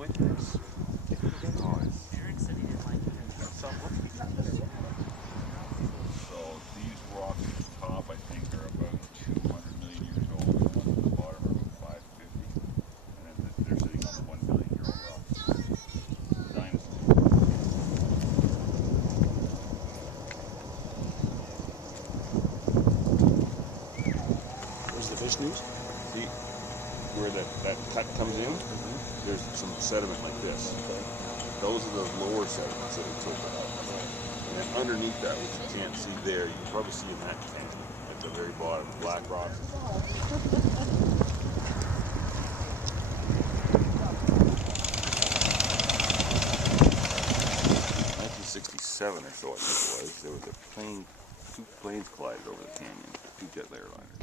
with this. So these rocks at the top, I think, are about 200 million years old. The ones at the bottom are about 550. And then they're sitting on the 1 billion year old rocks. Dinosaurs. Where's the fish news? See where that cut comes in? There's some sediment like this. Those are the lower sediments that are tilted out. And then underneath that, which you can't see there, you can probably see in that tank at the very bottom, black rocks. 1967 or so, I think it was. There was a plane, two planes collided over the canyon, two jet airliners.